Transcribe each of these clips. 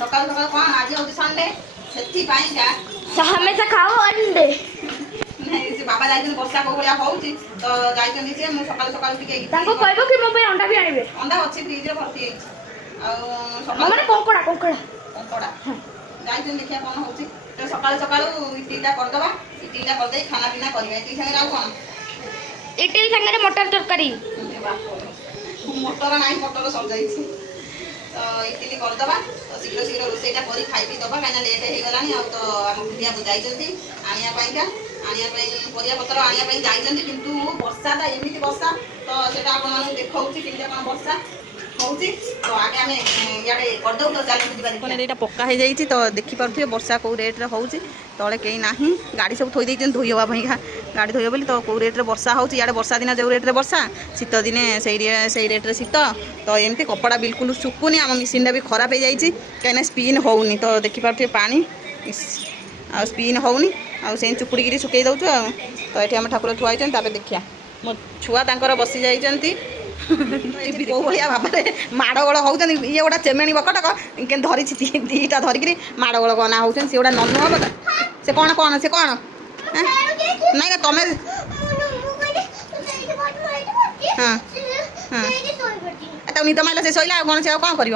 सकाल सकाल कौन आज होती संडे सेठी पाइका हमेशा खाओ अंडे नहीं से बाबा जाइछन वर्षा को भलिया होउची तो जाइछन जे मु सकाल सकाल टिके ताको कहबो कि मो पे अंडा भी आनिबे अंडा अछि फ्रिज रे भर्ती है आ सकाल माने कोंकड़ा कोंकड़ा कोंकड़ा जाइछन देखिया कोन होउची तो सकाल सकाल इडलीटा कर दबा इडलीटा कर दे खाना पीना करबे इडली संगे राउ कोन इडली संगे मटर तरकारी मटर नाही मटर सब जाइछि तो इडली कर दबा तो शीघ्र शीघ्र रोसेटा करी खाई पी दबा काना लेट हे गलानी आ तो हम बुढ़िया बुझाई जंती आनिया पाइका आनिया पई परिया पत्र आनिया पई जाई जंती किंतु वर्षाटा एमिति वर्षा तो सेटा आपण माने देखाउची किंतु कोन वर्षा होउची तो आगे हमें याडे कर दउ तो चालू दिबा कोन एटा पक्का हे जाईची तो देखि परथि वर्षा को रेट रे होउची तळे केई नाही गाड़ी सब थोई देइछन धोई होबा भई गाड़ी धोई बोली तो को रेट रे वर्षा होउची याडे वर्षा दिन जो रेट रे वर्षा शीत दिने सेई रेट रे शीत तो एमती कपड़ा बिल्कुल सुकुनी आम मशीन टा भी खराब हो जाइए कहीं स्पिन होनी तो देखिपे पानी आ स्पिन होनी आ चुपुड़ी सुकई दौचु तो ये आम ठाकुर थुआई देखिया मो छुआ तांकर बसी जाइए कौ भाया भाव में माड़गोल होती ये गोटा चेमेणी बकटक धरी दीटा धरिक माड़गोल गना होती सी गोटा ननु हम से कौन कौन से कौन ना तुम हाँ हाँ तो निद माइला से शोला कौन से कौन कर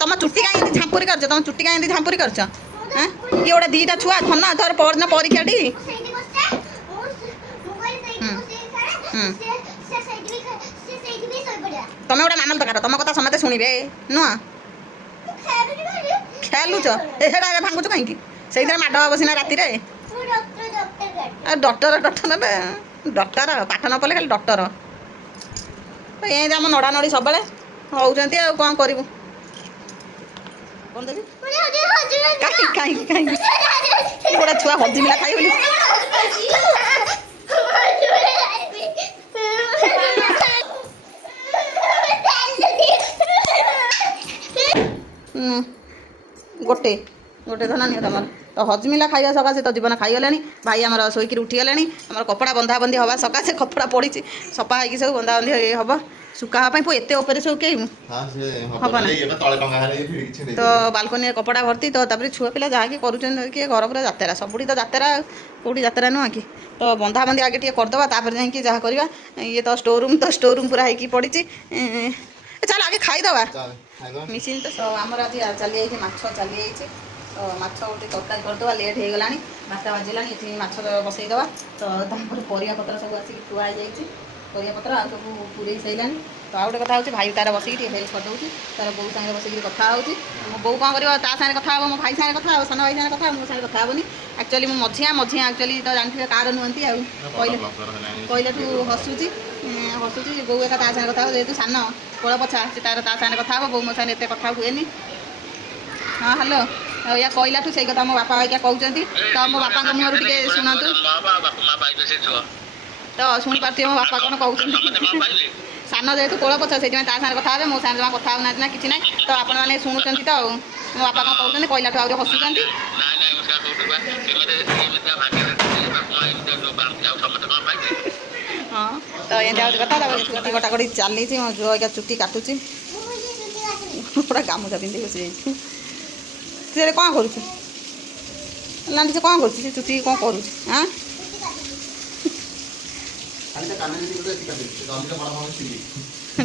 तुम चुट्टी कहीं झांपुरी कर तुम चुट्टी कहीं झांपुरी कर ये गोटे दीटा छुआ धन धर परदिन परीक्षाटी तुम गोटे मामल दरकार तुम कथा समस्ते शुणे नुह खेलुच एटा भांगुच कहीं से माड़ हम सीना राति डक्टर डक्टर डक्टर पाठ न पढ़े खाली डक्टर ये आम नड़ा नड़ी सब होती कौन करूँ कौन देवी कहीं गोटे छुआ हजिमिला खाई बोली गोटे गोटे धन नि तुम तो हजमिला खाଇବା सकाशे तो जीवन खाईगला भाई आम शोक उठीगले आम कपड़ा बंधा बंधी हवा सकाशे कपड़ा पड़ी सफा हो सब बंधा बंधी हम सुखापी एत उपर सुखेबू हम तो बालकनी कपड़ा भर्ती तो छुआ पिला जहाँकि किए घर पूरा जातेरा सबुठी तो जातेरा कौटी जातेरा नुह कि तो बंधा बंधी आगे करदे जाकि जहाँ करवा ये तो स्टोर रूम पूरा होगी पड़ी चल आगे खाईदवा मिशीन तो आमर आज चली जाइए माछ चली जाइए तो माछ गोटे तरकारी करदे लेट हो गला 12टा बाजिला ये माछ बसईदवा तो परिया पत्र सब आसिक थुआ जाइए परिया पत्र आ सब पूरे सैला तो आ गए कथा हो भाई तार बसिक हेल्प करदे तार बो सागे बसिक कथा हो मो बो कौन कर कथा मो भाई सागे कथा सान भाई सागे कथा मो सागे कथा हेनी एक्चुअली मो मझिया एक्चुअली तो जानते कार नुहति कहले हसुची बो एका ता सागे कथा जेहतु सान कोड़ पछा से तार ता सागे कथा बो मो सागे एत कथा हुए हाँ हेलो या कहलाठू से कथा मो बापा भाई कहते तो मो बापा मुहर टे शुणु तो शुणी पार्थे मो बापा कौन कहते सान जेहतु कोड़ पछा से सागे कथा हे मो सागे जमा कथा ना कि ना तो आपण मैंने शुणुंट तो मो बापा कौन कहते कहलाठू आज हसुँच हाँ तो ये कथा चुटी कटाकटी चली मो जो आज्ञा चुटी काटुची पूरा गामुछा पिंधि बसी जाइए कौन करुँ लांटी से कौन करुँ चुटी कौन करुँ हाँ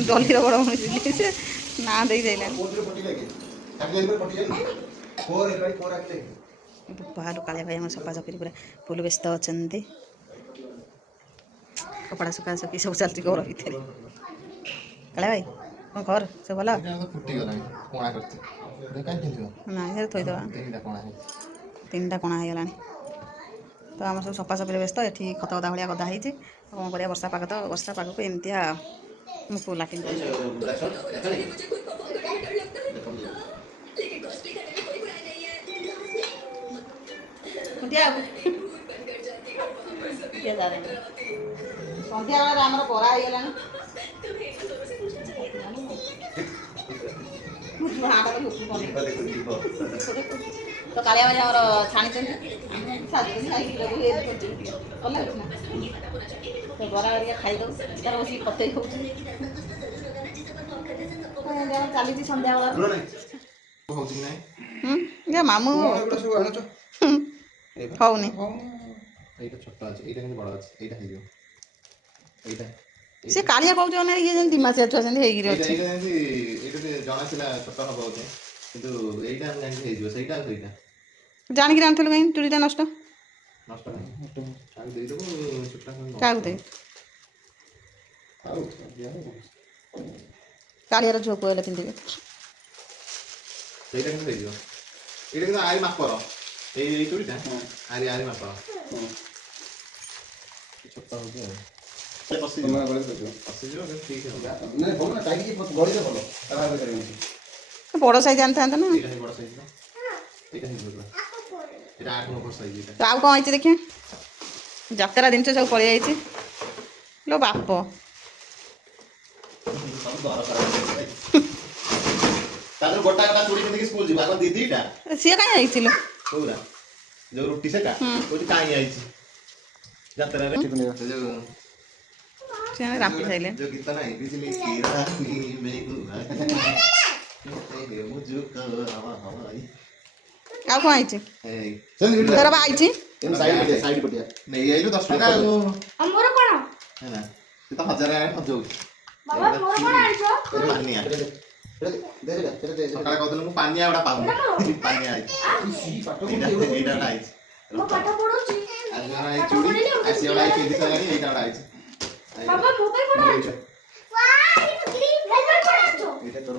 डली बड़ भौणी से ना दे जाइला बाहर कालिया भाई आम सफा सफी पूरा फुल व्यस्त अच्छा कपड़ा सुखा सुखी सब चलती घर भितर कालिया भाई कौन खबर सब भल ना थोड़ा 3टा कणा हो तो आम सब सफा सफी व्यस्त ये खत गदा भाया गदा होती कौन कर वर्षा पाग को एमती मुझको लाटिन सन्ध्या बेला आम बरा हो तो कालिया भाई आम छाणी तो बरा खाईद तार बस फटे चली सन्ध्या बेला ହଉଛି କି ନାହିଁ? ଯେ ମାମୁଁ ଏଗୁଡ଼ା ସବୁ ଆଣୁଛ ହଉନି ଏଇଟା ଛୋଟ ଅଛି, ଏଇଟା କିନ୍ତୁ ବଡ଼ ଅଛି, ଏଇଟା ହେଇଯିବ। ଏଇଟା ସେ କାଳିଆ କହୁଛ ନା ଇଏ ଯେମିତି ମାସିଆ ଛୁଆ ସେମିତି ହେଇକିରି ଏଇଟା ଅଛି ଏଇଟା ଯେମିତି ଏଇଟା ଟିକେ ଜଣା ଥିଲା ଛୋଟ ହବ ବୋଧେ, କିନ୍ତୁ ଏଇଟା ଆମେ ଜାଣିକି ହେଇଯିବ। ସେଇଟା ଆଉ ସେଇଟା ଜାଣିକିରି ଆଣିଥିଲୁ କାହିଁକି ଚୁଡ଼ିଟା ନଷ୍ଟ ନଷ୍ଟ ନାହିଁ। ଆଉ ଦେଇଦେବୁ ଛୋଟ କାହାକୁ ଦେବି ଆଉ ଦିଆହବ। କାଳିଆର ଝୁଅକୁ ହେଲେ ପିନ୍ଧିବେ ସେଇଟା କିନ୍ତୁ ହେଇଯିବ। ଏଇଟା କିନ୍ତୁ ଆରି ମାପର, ଏଇ ଚୁଡ଼ିଟା ଆରି ମାପର ଛୋଟ ହଉଛି ଆଉ ପଶିଯିବ କିନ୍ତୁ ଠିକ୍ ହେବ। ବଡ଼ ସାଇଜ୍ ଆଣିଥାନ୍ତେ ନା ଏଇଟା ହିଁ ବଡ଼ ସାଇଜ୍, ଏଇଟା ହିଁ ବଡ଼, ଏଇଟା 8 ନମ୍ବର ସାଇଜ୍। ଏଇଟା ତ ଆଉ କ'ଣ ହେଇଛି ଦେଖିବା ଯାତ୍ରା ଜିନିଷ ସବୁ ପଳେଇ ଯାଇଛି ଲୋ ବାପ ତାପରେ ଗୋଟା ଗୋଟା ଚୁଡ଼ି ପିନ୍ଧିକି ସ୍କୁଲ ଯିବ। ଆଗ ଦିଦିଟା ସିଏ କାହିଁ ଯାଇଥିଲୁ କୋଉରା ଯୋଉ ରୁଟି ସେଟା କହୁଛି କାହିଁ ଆଇଛି ଯାତ୍ରାରେ। ସେ ଯୋଉ ସେ ରାମ୍ପି ସାଇଲେ ଯୋଉ ଗୀତ ନାହିଁ ବିଜଲି କି ରାନୀ ମେଘୁଆ ମୁଝୁକ ହୱାଇ। ଆଉ କ'ଣ ହେଇଛି ଏଇ ତୋର ବା ଆଇଛି ସାଇଡ୍ ପଟିଆ ନେଇ ଆଇଲୁ 10 ଟଙ୍କା ଆଉ ଆମର କ'ଣ ହେଲା ସେ ତ 1000 ହଜଉଛି। ବାବା ମୋର କ'ଣ ଆଣିଛ ପାନିଆ ସକାଳେ କହୁଥିଲି ମୁଁ ପାନିଆ ଗୁଡ଼ା ପାଉନି, ପାନିଆ ଆଇଛି। ଏଇଟା ଗୋଟେ ଆଇଛି ମୁଁ ପାଠ ପଢୁଛି ଆଜି ଜଣ ଆଇଛି ଚୁଡ଼ି, ଆସି ଜଣ ଆଇଛି ପିନ୍ଧି ସାରିଲାଣି। ଏଇଟା ଗୋଟେ ଆଇଛି ବାବା ମୋ ପାଇଁ କ'ଣ ଆଣିଛ? ୱାଓ, ଏଇଟା କ୍ଲିପ୍, ମୋ ପାଇଁ କ'ଣ ଆଣିଛ? ଏଇଟା ତୋର